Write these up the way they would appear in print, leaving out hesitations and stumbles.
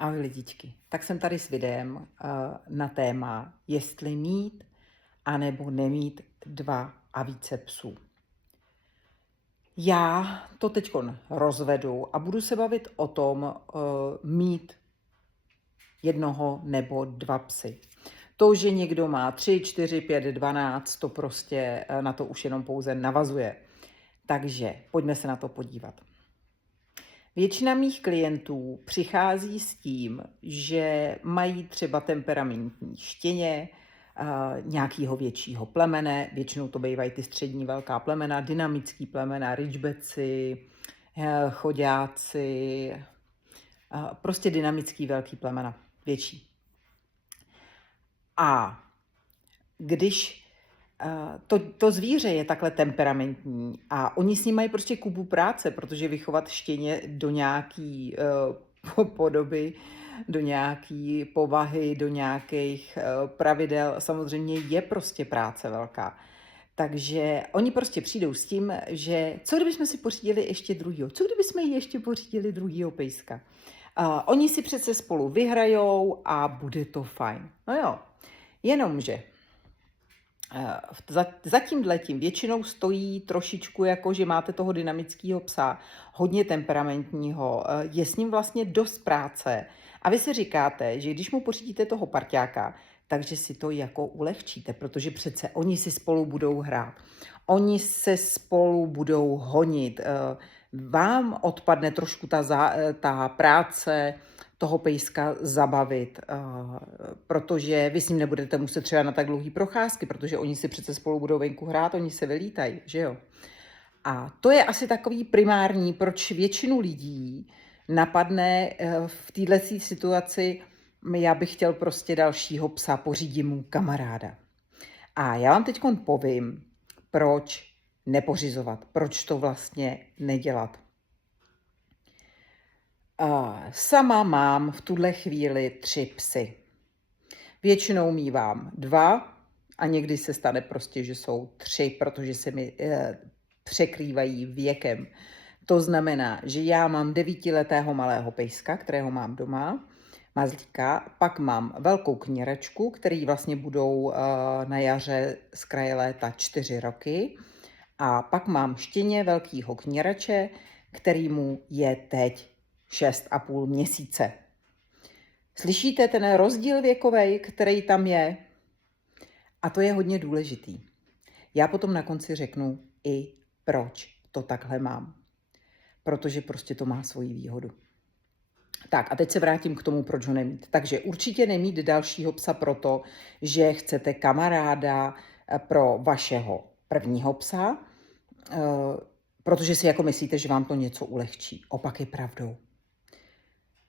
Ahoj lidičky, tak jsem tady s videem na téma, jestli mít anebo nemít 2 a více psů. Já to teď rozvedu a budu se bavit o tom mít 1 nebo 2 psy. To, že někdo má 3, 4, 5, 12, to prostě na to už jenom pouze navazuje. Takže pojďme se na to podívat. Většina mých klientů přichází s tím, že mají třeba temperamentní štěně, nějakého většího plemene, většinou to bývají ty střední velká plemena, dynamický plemena, ridgebacki, choďáci, prostě dynamický velký plemena, větší. A když to zvíře je takhle temperamentní a oni s ním mají prostě kupu práce, protože vychovat štěně do nějaký podoby, do nějaký povahy, do nějakých pravidel, samozřejmě je prostě práce velká. Takže oni prostě přijdou s tím, že co kdybychom si pořídili ještě druhýho? Co kdybychom jí ještě pořídili druhýho pejska? Oni si přece spolu vyhrajou a bude to fajn. No jo, jenomže za tímhletím většinou stojí trošičku jako, že máte toho dynamického psa, hodně temperamentního, je s ním vlastně dost práce a vy si říkáte, že když mu pořídíte toho parťáka, takže si to jako ulehčíte, protože přece oni si spolu budou hrát, oni se spolu budou honit, vám odpadne trošku ta práce toho pejska zabavit, protože vy s ním nebudete muset třeba na tak dlouhý procházky, protože oni si přece spolu budou venku hrát, oni se vylítají, že jo? A to je asi takový primární, proč většinu lidí napadne v této situaci, já bych chtěl prostě dalšího psa, pořídím mu kamaráda. A já vám teď povím, proč nepořizovat, proč to vlastně nedělat. Sama mám v tuhle chvíli 3 psy. Většinou mívám 2 a někdy se stane prostě, že jsou 3, protože se mi překrývají věkem. To znamená, že já mám 9letého malého pejska, kterého mám doma, mazlíka, pak mám velkou kněračku, který vlastně budou na jaře z kraje léta 4 roky, a pak mám štěně velkýho kněrače, kterýmu je teď 6,5 měsíce. Slyšíte ten rozdíl věkový, který tam je? A to je hodně důležitý. Já potom na konci řeknu i proč to takhle mám. Protože prostě to má svoji výhodu. Tak a teď se vrátím k tomu, proč ho nemít. Takže určitě nemít dalšího psa proto, že chcete kamaráda pro vašeho prvního psa, protože si jako myslíte, že vám to něco ulehčí. Opak je pravdou.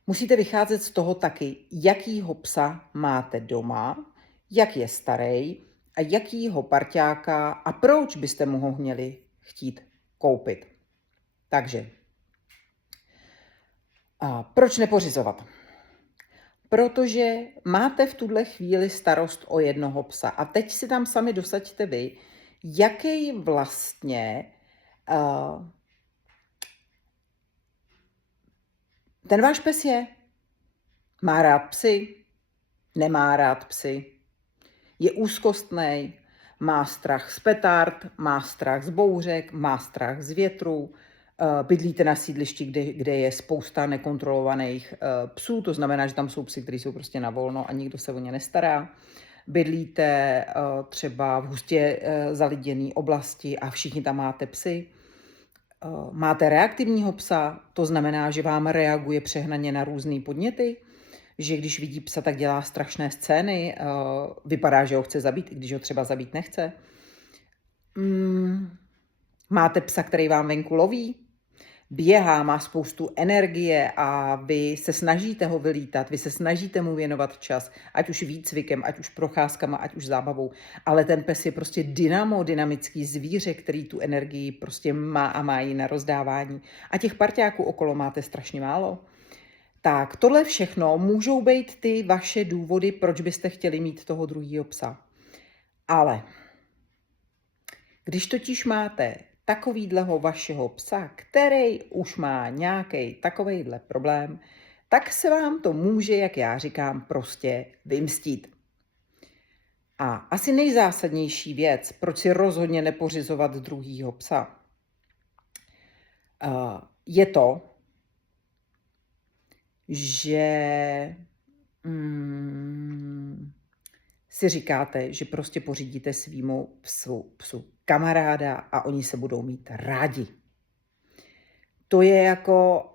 Musíte vycházet z toho taky, jakýho psa máte doma, jak je starý a jakýho parťáka a proč byste mu ho měli chtít koupit. Takže, proč nepořizovat? Protože máte v tuhle chvíli starost o jednoho psa a teď si tam sami dosaďte vy, jaký vlastně ten váš pes je. Má rád psy, nemá rád psy, je úzkostnej, má strach z petard, má strach z bouřek, má strach z větru, bydlíte na sídlišti, kde je spousta nekontrolovaných psů, to znamená, že tam jsou psy, kteří jsou prostě na volno a nikdo se o ně nestará. Bydlíte třeba v hustě zaliděné oblasti a všichni tam máte psy. Máte reaktivního psa, to znamená, že vám reaguje přehnaně na různé podněty, že když vidí psa, tak dělá strašné scény, vypadá, že ho chce zabít, i když ho třeba zabít nechce. Máte psa, který vám venku loví, běhá, má spoustu energie a vy se snažíte ho vylítat, vy se snažíte mu věnovat čas, ať už výcvikem, ať už procházkama, ať už zábavou, ale ten pes je prostě dynamický zvíře, který tu energii prostě má a má ji na rozdávání. A těch parťáků okolo máte strašně málo. Tak tohle všechno můžou být ty vaše důvody, proč byste chtěli mít toho druhého psa. Ale když totiž máte takovýhleho vašeho psa, který už má nějaký takovejhle problém, tak se vám to může, jak já říkám, prostě vymstít. A asi nejzásadnější věc, proč si rozhodně nepořizovat druhýho psa, je to, že si říkáte, že prostě pořídíte svýmu psu kamaráda a oni se budou mít rádi. To je jako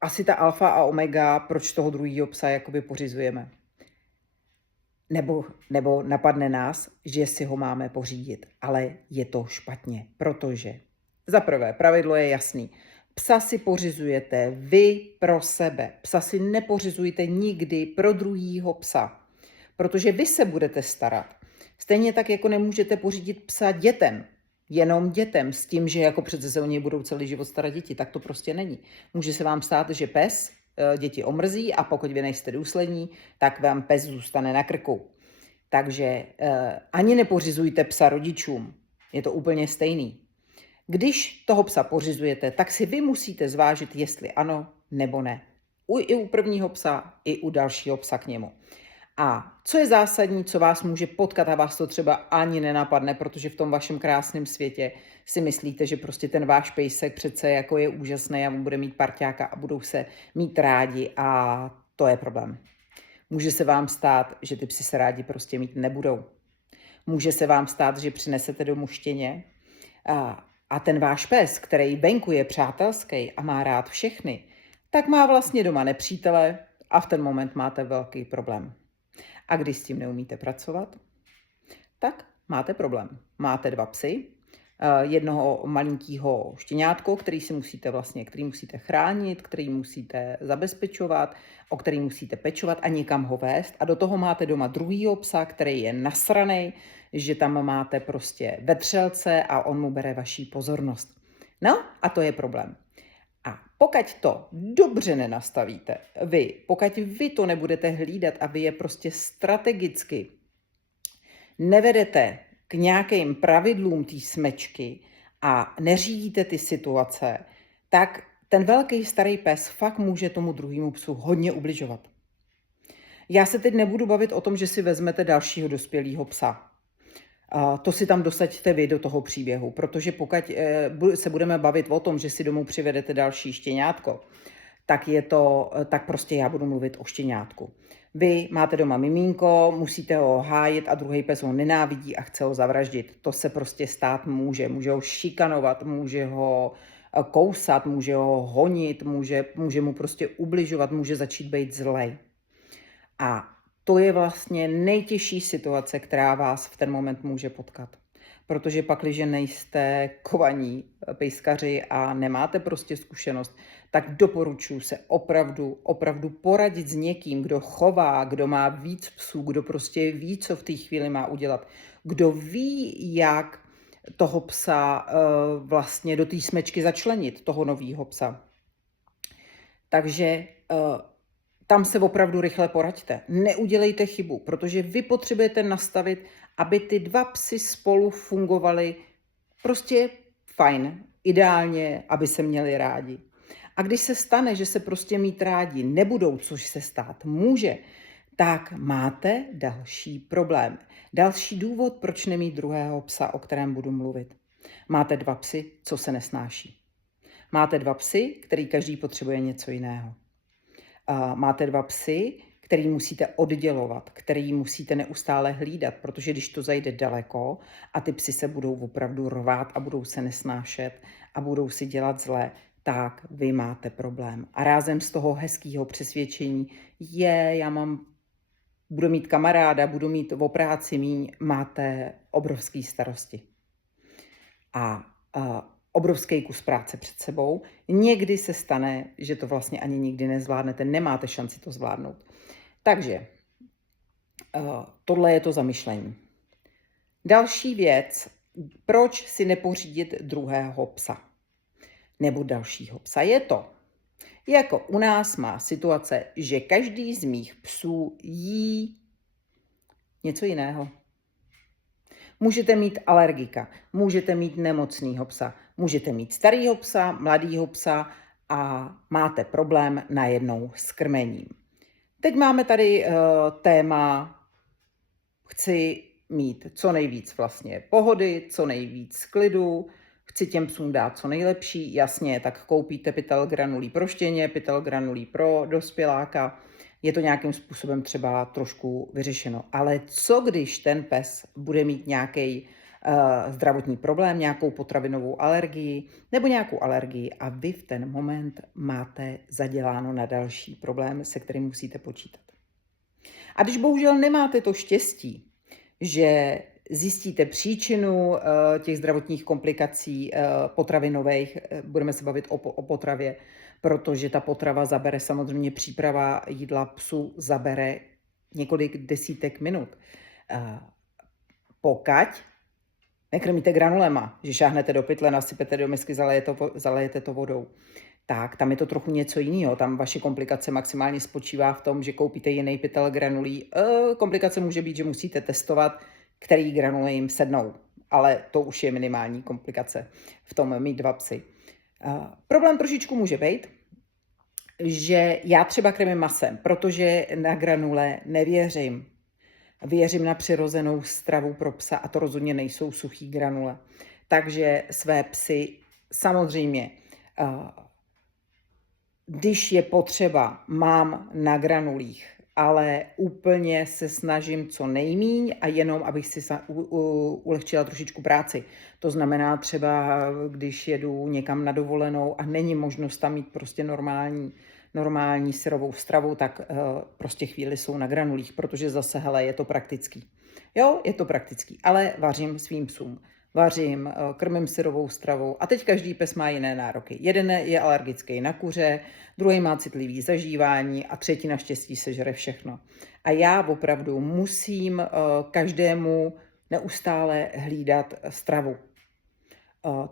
asi ta alfa a omega, proč toho druhýho psa jakoby pořizujeme. Nebo napadne nás, že si ho máme pořídit, ale je to špatně, protože za prvé pravidlo je jasný. Psa si pořizujete vy pro sebe. Psa si nepořizujte nikdy pro druhýho psa, protože vy se budete starat. Stejně tak, jako nemůžete pořídit psa dětem, jenom dětem, s tím, že jako přece se o něj budou celý život starat děti, tak to prostě není. Může se vám stát, že pes děti omrzí a pokud vy nejste důslední, tak vám pes zůstane na krku. Takže ani nepořizujte psa rodičům, je to úplně stejný. Když toho psa pořizujete, tak si vy musíte zvážit, jestli ano nebo ne. I u prvního psa, i u dalšího psa k němu. A co je zásadní, co vás může potkat a vás to třeba ani nenapadne, protože v tom vašem krásném světě si myslíte, že prostě ten váš pejsek přece jako je úžasný a mu bude mít parťáka a budou se mít rádi a to je problém. Může se vám stát, že ty psi se rádi prostě mít nebudou. Může se vám stát, že přinesete domů štěně a ten váš pes, který venku je přátelský a má rád všechny, tak má vlastně doma nepřítele a v ten moment máte velký problém. A když s tím neumíte pracovat, tak máte problém. Máte 2 psy, jednoho malinkýho štěňátko, který musíte chránit, který musíte zabezpečovat, o který musíte pečovat a někam ho vést. A do toho máte doma druhýho psa, který je nasranej, že tam máte prostě vetřelce a on mu bere vaší pozornost. No a to je problém. A pokud to dobře nenastavíte, pokud vy to nebudete hlídat a vy je prostě strategicky nevedete k nějakým pravidlům té smečky a neřídíte ty situace, tak ten velký starý pes fakt může tomu druhému psu hodně ubližovat. Já se teď nebudu bavit o tom, že si vezmete dalšího dospělého psa. To si tam dosaďte vy do toho příběhu, protože pokud se budeme bavit o tom, že si domů přivedete další štěňátko, tak prostě já budu mluvit o štěňátku. Vy máte doma mimínko, musíte ho hájit a druhý pes ho nenávidí a chce ho zavraždit. To se prostě stát může. Může ho šikanovat, může ho kousat, může ho honit, může mu prostě ubližovat, může začít být zlej. A to je vlastně nejtěžší situace, která vás v ten moment může potkat. Protože pakliže nejste kovaní pejskaři a nemáte prostě zkušenost, tak doporučuji se opravdu poradit s někým, kdo chová, kdo má víc psů, kdo prostě ví, co v té chvíli má udělat, kdo ví, jak toho psa vlastně do té smečky začlenit, toho nového psa. Takže tam se opravdu rychle poraďte. Neudělejte chybu, protože vy potřebujete nastavit, aby ty 2 psy spolu fungovaly prostě fajn, ideálně, aby se měli rádi. A když se stane, že se prostě mít rádi nebudou, což se stát může, tak máte další problém. Další důvod, proč nemít druhého psa, o kterém budu mluvit. Máte 2 psy, co se nesnáší. Máte 2 psy, který každý potřebuje něco jiného. Máte 2 psy, který musíte oddělovat, který musíte neustále hlídat, protože když to zajde daleko a ty psy se budou opravdu rvát a budou se nesnášet a budou si dělat zlé, tak vy máte problém. A rázem z toho hezkého přesvědčení budu mít kamaráda, budu mít o práci míň, máte obrovský starosti. A obrovský kus práce před sebou. Někdy se stane, že to vlastně ani nikdy nezvládnete, nemáte šanci to zvládnout. Takže tohle je to zamyšlení. Další věc, proč si nepořídit druhého psa nebo dalšího psa, je to, jako u nás má situace, že každý z mých psů jí něco jiného. Můžete mít alergika, můžete mít nemocného psa, můžete mít starého psa, mladého psa a máte problém najednou s krmením. Teď máme tady téma, chci mít co nejvíc vlastně pohody, co nejvíc klidu, chci těm psům dát co nejlepší, jasně, tak koupíte pytel granulí pro štěně, pytel granulí pro dospěláka, je to nějakým způsobem třeba trošku vyřešeno. Ale co když ten pes bude mít nějaký zdravotní problém, nějakou potravinovou alergii nebo nějakou alergii a vy v ten moment máte zaděláno na další problém, se kterým musíte počítat. A když bohužel nemáte to štěstí, že zjistíte příčinu těch zdravotních komplikací potravinových, budeme se bavit o potravě, protože ta potrava zabere samozřejmě příprava jídla psu zabere několik desítek minut. Pokud nekrmíte granulema, že šáhnete do pytle, nasypete do misky, zalejete to vodou, tak tam je to trochu něco jiného. Tam vaše komplikace maximálně spočívá v tom, že koupíte jiný pytel granulí. Komplikace může být, že musíte testovat, který granule jim sednou, ale to už je minimální komplikace v tom mít 2 psy. Problém trošičku může být, že já třeba krmím masem, protože na granule nevěřím. Věřím na přirozenou stravu pro psa a to rozhodně nejsou suchý granule. Takže své psy samozřejmě, když je potřeba, mám na granulích, ale úplně se snažím co nejmíň a jenom, abych si ulehčila trošičku práci. To znamená třeba, když jedu někam na dovolenou a není možnost tam mít prostě normální syrovou stravu, tak prostě chvíli jsou na granulích, protože zase, hele, je to praktický. Jo, je to praktický, ale vařím svým psům. Vařím, krmím syrovou stravou a teď každý pes má jiné nároky. Jeden je alergický na kuře, druhý má citlivý zažívání a třetí naštěstí sežere všechno. A já opravdu musím každému neustále hlídat stravu.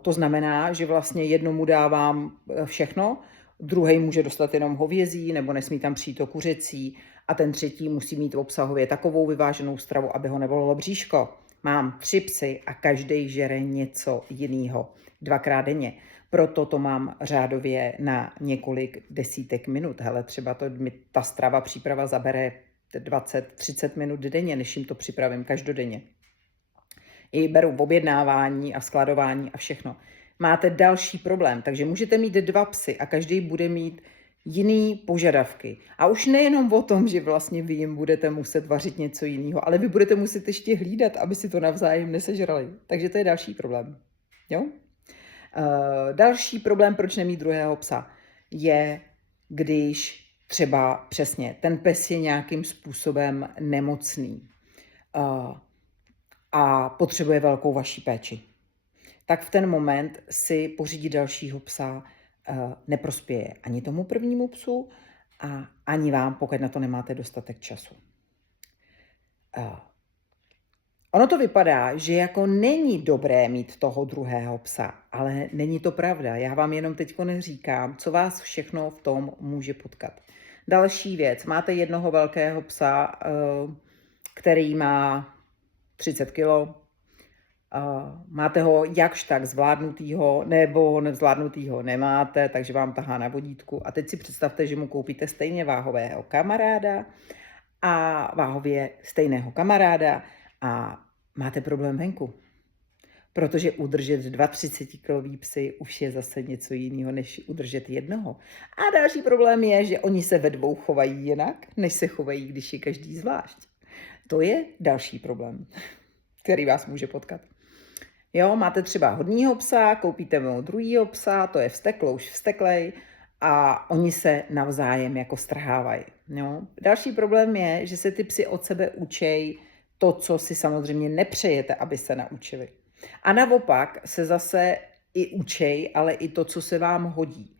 To znamená, že vlastně jednomu dávám všechno, druhý může dostat jenom hovězí nebo nesmí tam přijít to kuřecí a ten třetí musí mít obsahově takovou vyváženou stravu, aby ho nebolelo bříško. Mám 3 psy a každý žere něco jiného 2krát denně. Proto to mám řádově na několik desítek minut. Hele, třeba ta strava, příprava zabere 20-30 minut denně, než jim to připravím každodenně. I beru v objednávání a skladování a všechno. Máte další problém, takže můžete mít 2 psy a každý bude mít jiný požadavky. A už nejenom o tom, že vlastně vy jim budete muset vařit něco jiného, ale vy budete muset ještě hlídat, aby si to navzájem nesežrali. Takže to je další problém. Jo? Další problém, proč nemít druhého psa, je, když třeba přesně ten pes je nějakým způsobem nemocný a potřebuje velkou vaší péči. Tak v ten moment si pořídit dalšího psa neprospěje ani tomu prvnímu psu a ani vám, pokud na to nemáte dostatek času. Ono to vypadá, že jako není dobré mít toho druhého psa, ale není to pravda. Já vám jenom teďko neříkám, co vás všechno v tom může potkat. Další věc, máte jednoho velkého psa, který má 30 kg, máte ho jakž tak zvládnutýho, nebo ho nevzvládnutýho nemáte, takže vám tahá na vodítku. A teď si představte, že mu koupíte stejně váhového kamaráda a váhově stejného kamaráda a máte problém venku. Protože udržet 2 30kilový psy už je zase něco jiného, než udržet jednoho. A další problém je, že oni se ve dvou chovají jinak, než se chovají, když je každý zvlášť. To je další problém, který vás může potkat. Jo, máte třeba hodnýho psa, koupíte mu druhýho psa, to je už vzteklej a oni se navzájem jako strhávají. Jo. Další problém je, že se ty psy od sebe učej to, co si samozřejmě nepřejete, aby se naučili. A naopak se zase i učej, ale i to, co se vám hodí.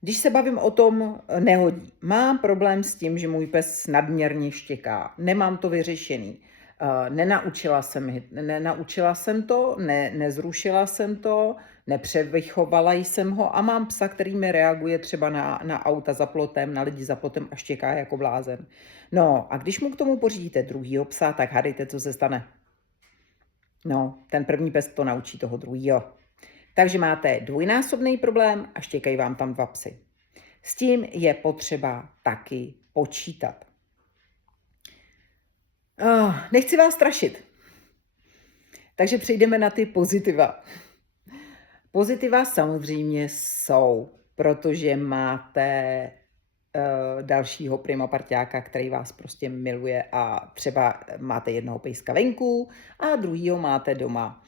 Když se bavím o tom nehodí, mám problém s tím, že můj pes nadměrně štěká. Nemám to vyřešený. Nenaučila jsem to, nezrušila jsem to, nepřevychovala jsem ho a mám psa, který mi reaguje třeba na auta za plotem, na lidi za plotem a štěká jako blázen. No a když mu k tomu pořídíte druhýho psa, tak hádejte, co se stane. No, ten první pes to naučí toho druhýho. Takže máte dvojnásobný problém a štěkají vám tam 2 psy. S tím je potřeba taky počítat. Nechci vás strašit, takže přejdeme na ty pozitiva. Pozitiva samozřejmě jsou, protože máte dalšího primoparťáka, který vás prostě miluje a třeba máte jednoho pejska venku a druhýho máte doma.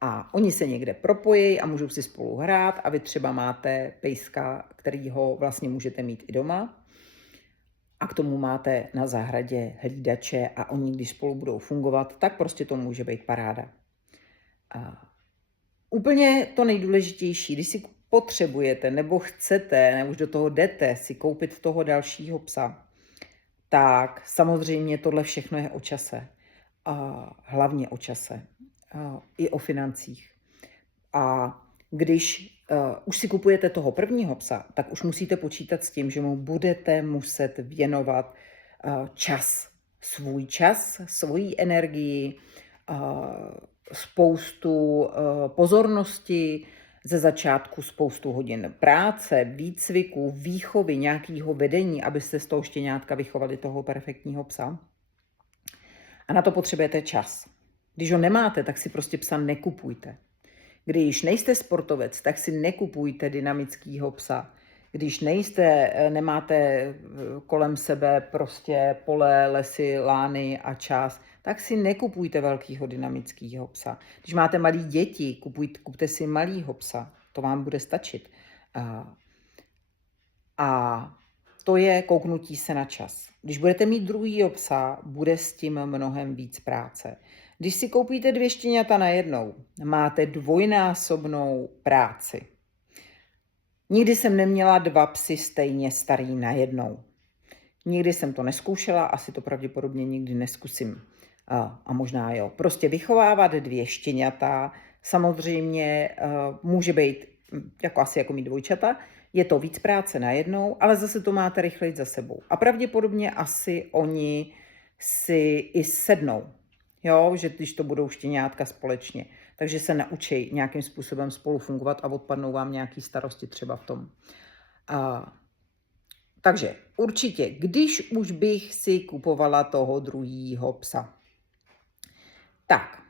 A oni se někde propojí a můžou si spolu hrát a vy třeba máte pejska, kterýho vlastně můžete mít i doma. A k tomu máte na zahradě hlídače a oni, když spolu budou fungovat, tak prostě to může být paráda. Úplně to nejdůležitější, když si potřebujete nebo chcete, nebo už do toho jdete si koupit toho dalšího psa, tak samozřejmě tohle všechno je o čase. Hlavně o čase. I o financích. A když už si kupujete toho prvního psa, tak už musíte počítat s tím, že mu budete muset věnovat čas, svoji energii, spoustu pozornosti, ze začátku spoustu hodin práce, výcviku, výchovy, nějakého vedení, abyste z toho štěňátka vychovali toho perfektního psa. A na to potřebujete čas. Když ho nemáte, tak si prostě psa nekupujte. Když nejste sportovec, tak si nekupujte dynamického psa. Když nemáte kolem sebe prostě pole, lesy, lány a čas, tak si nekupujte velkého dynamického psa. Když máte malé děti, kupte si malýho psa. To vám bude stačit. A to je kouknutí se na čas. Když budete mít druhýho psa, bude s tím mnohem víc práce. Když si koupíte 2 štěňata najednou, máte dvojnásobnou práci. Nikdy jsem neměla 2 psy stejně starý najednou. Nikdy jsem to neskoušela, asi to pravděpodobně nikdy neskusím. A možná jo. Prostě vychovávat 2 štěňata samozřejmě může být jako mít dvojčata. Je to víc práce najednou, ale zase to máte rychleji za sebou. A pravděpodobně asi oni si i sednou. Jo, že když to budou štěňátka společně. Takže se naučí nějakým způsobem spolu fungovat a odpadnou vám nějaký starosti třeba v tom. Takže určitě, když už bych si kupovala toho druhýho psa, tak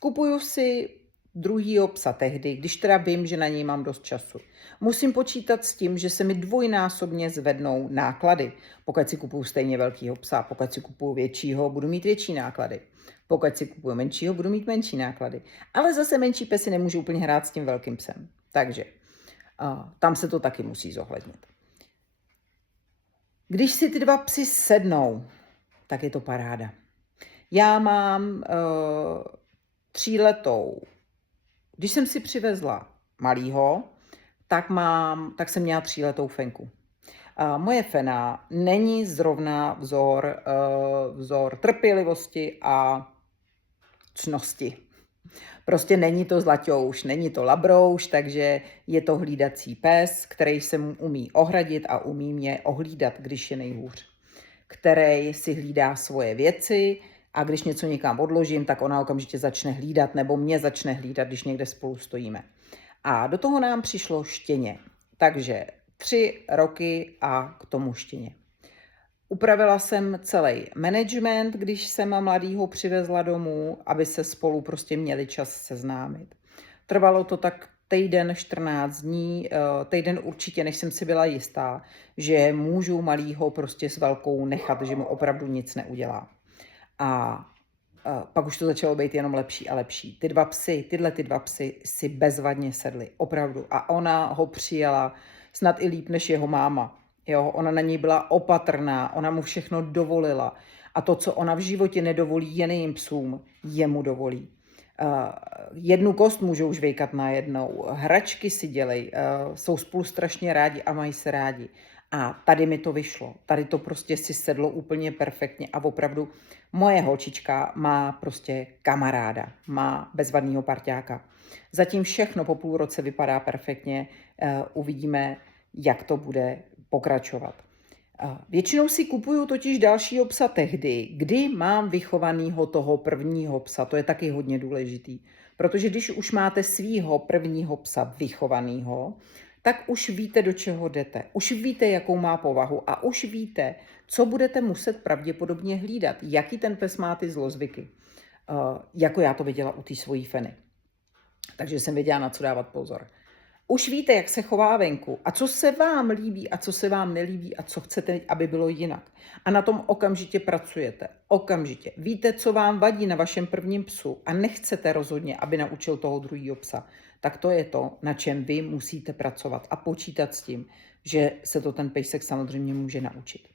kupuju si druhýho psa tehdy, když teda vím, že na něj mám dost času. Musím počítat s tím, že se mi dvojnásobně zvednou náklady. Pokud si kupuju stejně velkýho psa, pokud si kupuju většího, budu mít větší náklady. Pokud si kupuju menšího, budu mít menší náklady. Ale zase menší pes si nemůže úplně hrát s tím velkým psem. Takže tam se to taky musí zohlednit. Když si ty 2 psy sednou, tak je to paráda. Já mám 3letou. Když jsem si přivezla malýho, tak jsem měla 3letou Fenku. Moje Fena není zrovna vzor trpělivosti a ctnosti. Prostě není to zlaťouš, není to labrouš, takže je to hlídací pes, který se mu umí ohradit a umí mě ohlídat, když je nejhůř. Který si hlídá svoje věci a když něco někam odložím, tak ona okamžitě začne hlídat nebo mě začne hlídat, když někde spolu stojíme. A do toho nám přišlo štěně. Takže 3 roky a k tomu štěně. Upravila jsem celý management, když jsem mladýho přivezla domů, aby se spolu prostě měli čas seznámit. Trvalo to tak týden, 14 dní, týden určitě, než jsem si byla jistá, že můžu malýho prostě s velkou nechat, že mu opravdu nic neudělá. A pak už to začalo být jenom lepší a lepší. Tyhle 2 psy si bezvadně sedly, opravdu. A ona ho přijala snad i líp než jeho máma. Jo, ona na něj byla opatrná, ona mu všechno dovolila. A to, co ona v životě nedovolí jiným psům, jemu dovolí. Jednu kost můžou žvejkat najednou, hračky si dělej, jsou spolu strašně rádi a mají se rádi. A tady mi to vyšlo, tady to prostě si sedlo úplně perfektně a opravdu moje holčička má prostě kamaráda, má bezvadného parťáka. Zatím všechno po půl roce vypadá perfektně, uvidíme, jak to bude pokračovat. Většinou si kupuju totiž dalšího psa tehdy, kdy mám vychovanýho toho prvního psa, to je taky hodně důležitý. Protože když už máte svýho prvního psa vychovaného, tak už víte, do čeho jdete. Už víte, jakou má povahu a už víte, co budete muset pravděpodobně hlídat. Jaký ten pes má ty zlozvyky. Jako já to viděla u té svojí Feny. Takže jsem věděla, na co dávat pozor. Už víte, jak se chová venku a co se vám líbí a co se vám nelíbí a co chcete, aby bylo jinak. A na tom okamžitě pracujete. Okamžitě. Víte, co vám vadí na vašem prvním psu a nechcete rozhodně, aby naučil toho druhého psa. Tak to je to, na čem vy musíte pracovat a počítat s tím, že se to ten pejsek samozřejmě může naučit.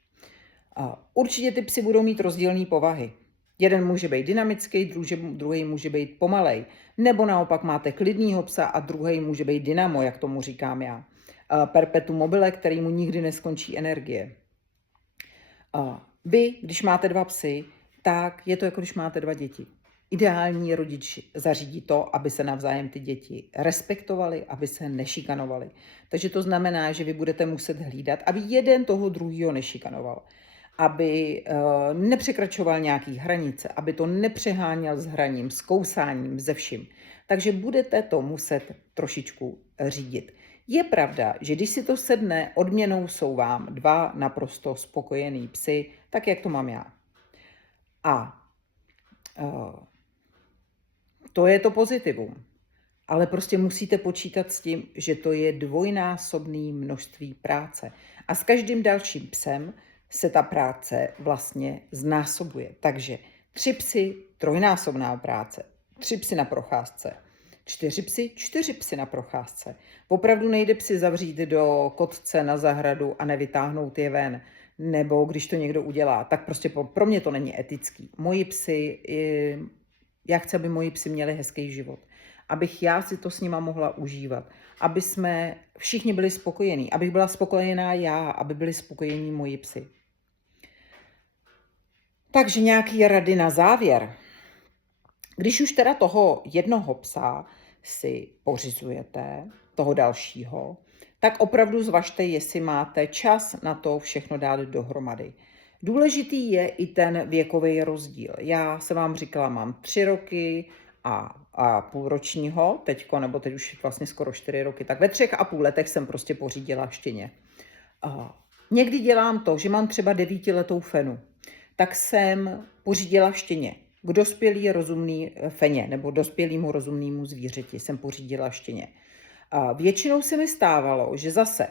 Určitě ty psy budou mít rozdílné povahy. Jeden může být dynamický, druhý může být pomalej. Nebo naopak máte klidnýho psa a druhý může být dynamo, jak tomu říkám já. Perpetuum mobile, který mu nikdy neskončí energie. Vy, když máte 2 psy, tak je to jako když máte 2 děti. Ideální rodič zařídí to, aby se navzájem ty děti respektovali, aby se nešikanovali. Takže to znamená, že vy budete muset hlídat, aby jeden toho druhého nešikanoval. Aby nepřekračoval nějaký hranice, aby to nepřeháněl s hraním, s kousáním, se vším. Takže budete to muset trošičku řídit. Je pravda, že když si to sedne, odměnou jsou vám 2 naprosto spokojený psy, tak jak to mám já. A to je to pozitivum. Ale prostě musíte počítat s tím, že to je dvojnásobné množství práce. A s každým dalším psem se ta práce vlastně znásobuje. Takže 3 psy, trojnásobná práce. 3 psy na procházce. 4 psy, 4 psy na procházce. Opravdu nejde psy zavřít do kotce na zahradu a nevytáhnout je ven. Nebo když to někdo udělá, tak prostě pro mě to není etický. Moji psy, já chci, aby moji psy měli hezký život. Abych já si to s nima mohla užívat. Aby jsme všichni byli spokojení. Abych byla spokojená já, aby byli spokojení moji psy. Takže nějaký rady na závěr. Když už teda toho jednoho psa si pořizujete, toho dalšího, tak opravdu zvažte, jestli máte čas na to všechno dát dohromady. Důležitý je i ten věkový rozdíl. Já jsem vám říkala, mám 3 roky a půlročního, teď už vlastně skoro 4 roky, tak ve 3,5 letech jsem prostě pořídila štěně. Někdy dělám to, že mám třeba 9letou Fenu, tak jsem pořídila štěně. K dospělý rozumný Feně nebo dospělému rozumnému zvířeti jsem pořídila štěně. Většinou se mi stávalo, že zase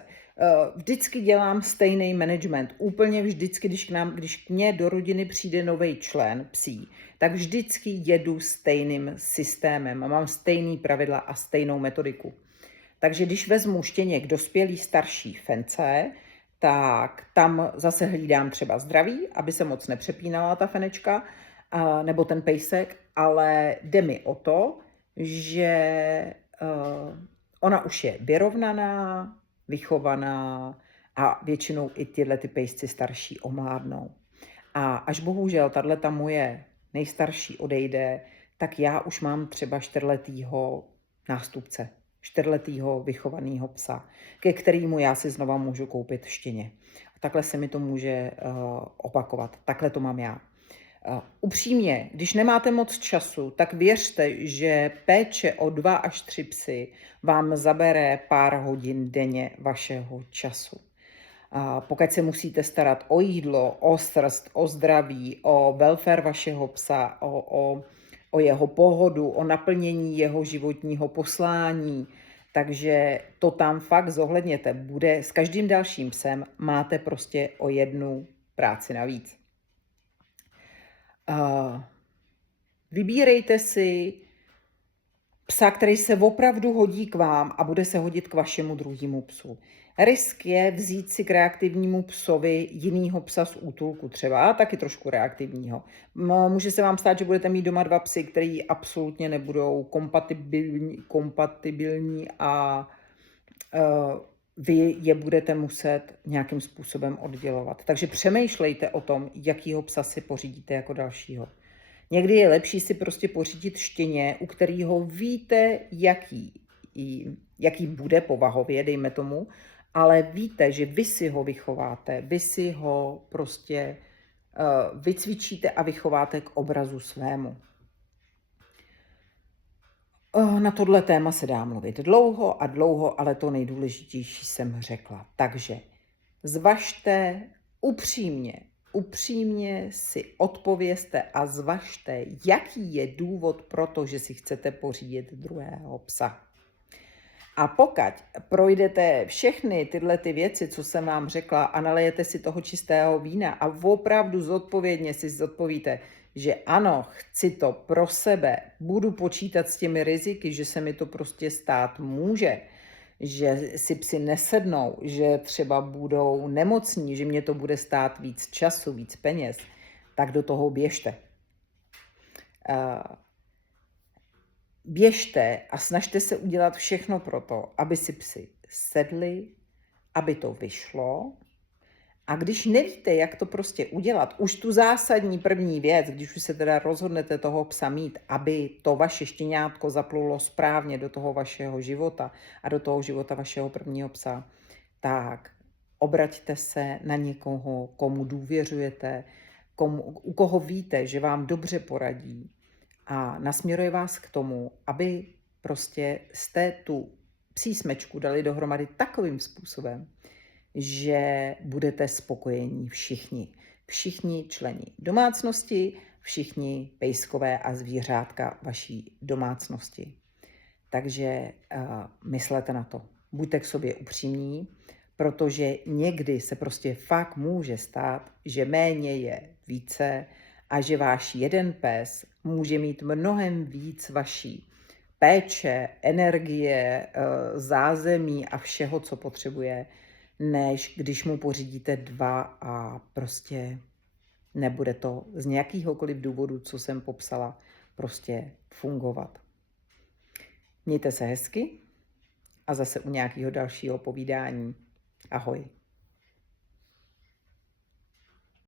vždycky dělám stejný management. Úplně vždycky, když k mně do rodiny přijde nový člen psí, tak vždycky jedu stejným systémem. Mám stejný pravidla a stejnou metodiku. Takže když vezmu štěně k dospělý starší Fence, tak tam zase hlídám třeba zdraví, aby se moc nepřepínala ta Fenečka, nebo ten pejsek, ale jde mi o to, že ona už je vyrovnaná, vychovaná a většinou i tyhle ty pejsci starší omládnou. A až bohužel tato moje nejstarší odejde, tak já už mám třeba 4letýho nástupce, 4letýho vychovaného psa, ke kterému já si znova můžu koupit štěně. A takhle se mi to může opakovat. Takhle to mám já. Upřímně, když nemáte moc času, tak věřte, že péče o 2 až 3 psy vám zabere pár hodin denně vašeho času. Pokud se musíte starat o jídlo, o srst, o zdraví, o welfare vašeho psa, o jeho pohodu, o naplnění jeho životního poslání, takže to tam fakt zohledněte. Bude s každým dalším psem máte prostě o 1 práci navíc. Vybírejte si psa, který se opravdu hodí k vám a bude se hodit k vašemu druhému psu. Risk je vzít si k reaktivnímu psovi jinýho psa z útulku třeba, taky trošku reaktivního. Může se vám stát, že budete mít doma 2 psy, který absolutně nebudou kompatibilní a vy je budete muset nějakým způsobem oddělovat. Takže přemýšlejte o tom, jakýho psa si pořídíte jako dalšího. Někdy je lepší si prostě pořídit štěně, u kterého víte, jaký bude povahově, dejme tomu, ale víte, že vy si ho vychováte, vy si ho prostě vycvičíte a vychováte k obrazu svému. Na tohle téma se dá mluvit dlouho a dlouho, ale to nejdůležitější jsem řekla. Takže zvažte upřímně si odpovězte a zvažte, jaký je důvod pro to, že si chcete pořídit druhého psa. A pokud projdete všechny tyhle ty věci, co jsem vám řekla, a nalijete si toho čistého vína a opravdu zodpovědně si zodpovíte, že ano, chci to pro sebe, budu počítat s těmi riziky, že se mi to prostě stát může, že si psi nesednou, že třeba budou nemocní, že mě to bude stát víc času, víc peněz, tak do toho běžte. Běžte a snažte se udělat všechno pro to, aby si psi sedli, aby to vyšlo. A když nevíte, jak to prostě udělat, už tu zásadní první věc, když už se teda rozhodnete toho psa mít, aby to vaše štěňátko zaplulo správně do toho vašeho života a do toho života vašeho prvního psa, tak obraťte se na někoho, komu důvěřujete, u koho víte, že vám dobře poradí a nasměruje vás k tomu, aby prostě jste tu psí smečku dali dohromady takovým způsobem, že budete spokojení všichni. Všichni členi domácnosti, všichni pejskové a zvířátka vaší domácnosti. Takže myslete na to. Buďte k sobě upřímní, protože někdy se prostě fakt může stát, že méně je více a že váš jeden pes může mít mnohem víc vaší péče, energie, zázemí a všeho, co potřebuje, než když mu pořídíte dva a prostě nebude to z nějakýhokoliv důvodu, co jsem popsala, prostě fungovat. Mějte se hezky a zase u nějakého dalšího povídání. Ahoj.